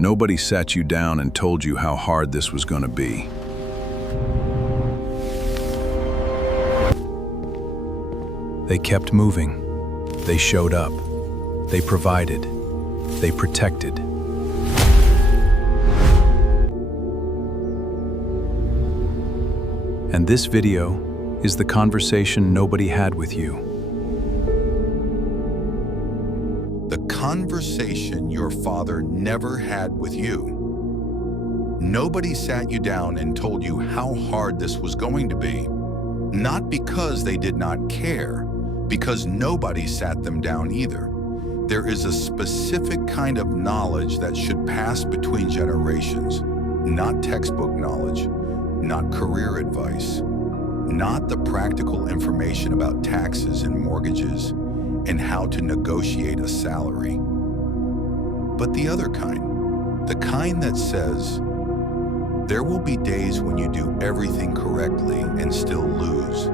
Nobody sat you down and told you how hard this was going to be. They kept moving. They showed up. They provided. They protected. And this video is the conversation nobody had with you. The conversation your father never had with you. Nobody sat you down and told you how hard this was going to be. Not because they did not care, because nobody sat them down either. There is a specific kind of knowledge that should pass between generations, not textbook knowledge, not career advice, not the practical information about taxes and mortgages and how to negotiate a salary. But the other kind, the kind that says, there will be days when you do everything correctly and still lose.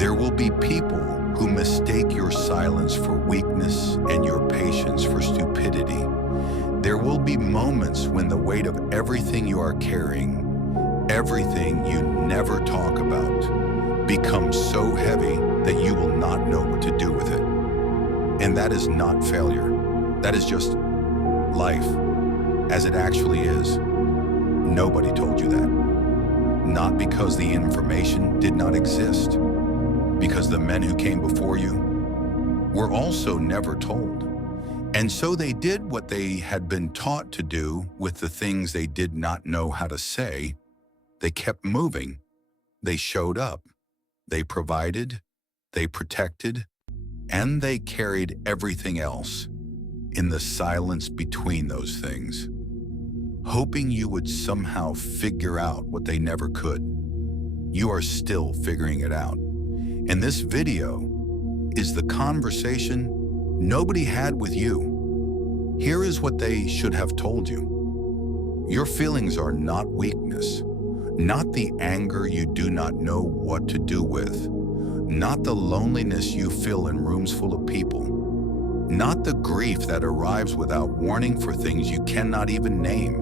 There will be people who mistake your silence for weakness and your patience for stupidity. There will be moments when the weight of everything you are carrying, everything you never talk about, becomes so heavy that you will not know what to do with it. And that is not failure. That is just life, as it actually is. Nobody told you that. Not because the information did not exist, because the men who came before you were also never told. And so they did what they had been taught to do with the things they did not know how to say. They kept moving. They showed up. They provided. They protected. And they carried everything else in the silence between those things, hoping you would somehow figure out what they never could. You are still figuring it out. And this video is the conversation nobody had with you. Here is what they should have told you. Your feelings are not weakness, not the anger you do not know what to do with, not the loneliness you feel in rooms full of people, not the grief that arrives without warning for things you cannot even name,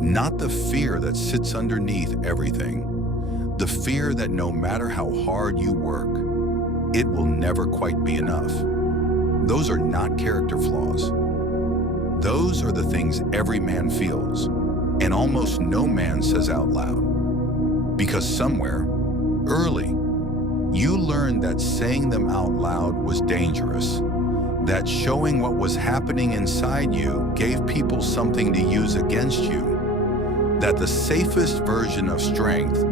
not the fear that sits underneath everything, the fear that no matter how hard you work, it will never quite be enough. Those are not character flaws. Those are the things every man feels, and almost no man says out loud. Because somewhere, early, you learned that saying them out loud was dangerous, that showing what was happening inside you gave people something to use against you, that the safest version of strength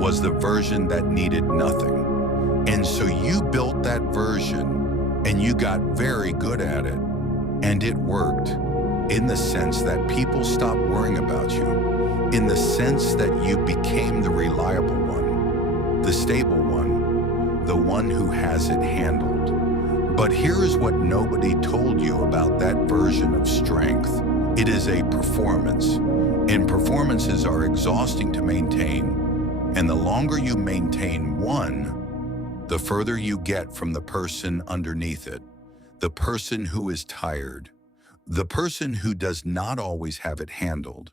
was the version that needed nothing. And so you built that version and you got very good at it. And it worked in the sense that people stopped worrying about you, in the sense that you became the reliable one, the stable one, the one who has it handled. But here is what nobody told you about that version of strength. It is a performance, and performances are exhausting to maintain. And the longer you maintain one, the further you get from the person underneath it, the person who is tired, the person who does not always have it handled,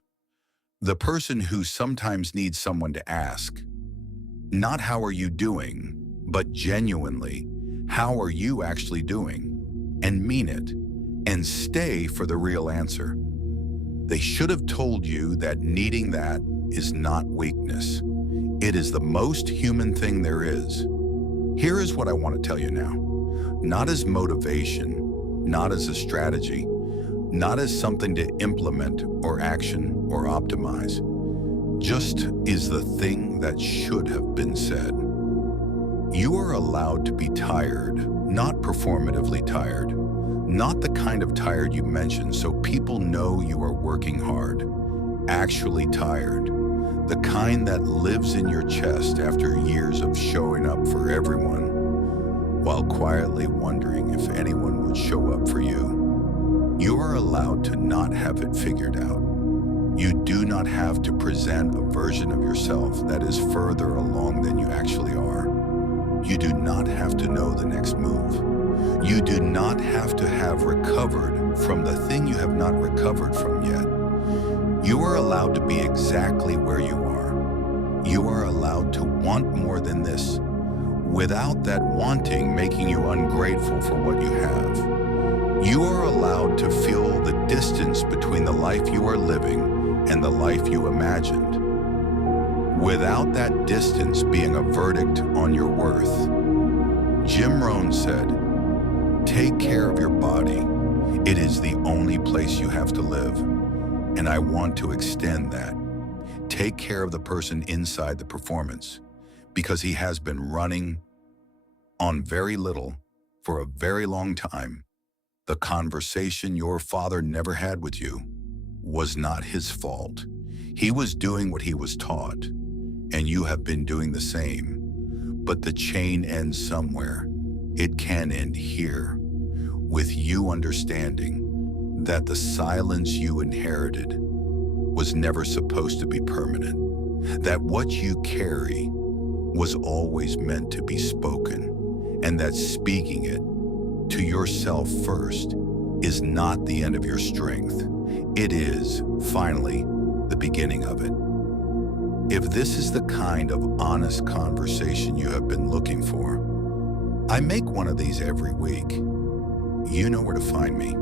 the person who sometimes needs someone to ask, not how are you doing, but genuinely, how are you actually doing? And mean it, and stay for the real answer. They should have told you that needing that is not weakness. It is the most human thing there is. Here is what I want to tell you now. Not as motivation, not as a strategy, not as something to implement or action or optimize. Just is the thing that should have been said. You are allowed to be tired, not performatively tired, not the kind of tired you mentioned so people know you are working hard, actually tired, the kind that lives in your chest after years of showing up for everyone, while quietly wondering if anyone would show up for you. You are allowed to not have it figured out. You do not have to present a version of yourself that is further along than you actually are. You do not have to know the next move. You do not have to have recovered from the thing you have not recovered from yet. You are allowed to be exactly where you are. You are allowed to want more than this, without that wanting making you ungrateful for what you have. You are allowed to feel the distance between the life you are living and the life you imagined, without that distance being a verdict on your worth. Jim Rohn said, "Take care of your body. It is the only place you have to live." And I want to extend that. Take care of the person inside the performance, because he has been running on very little for a very long time. The conversation your father never had with you was not his fault. He was doing what he was taught, and you have been doing the same. But the chain ends somewhere. It can end here, with you understanding that the silence you inherited was never supposed to be permanent, that what you carry was always meant to be spoken, and that speaking it to yourself first is not the end of your strength. It is, finally, the beginning of it. If this is the kind of honest conversation you have been looking for, I make one of these every week. You know where to find me.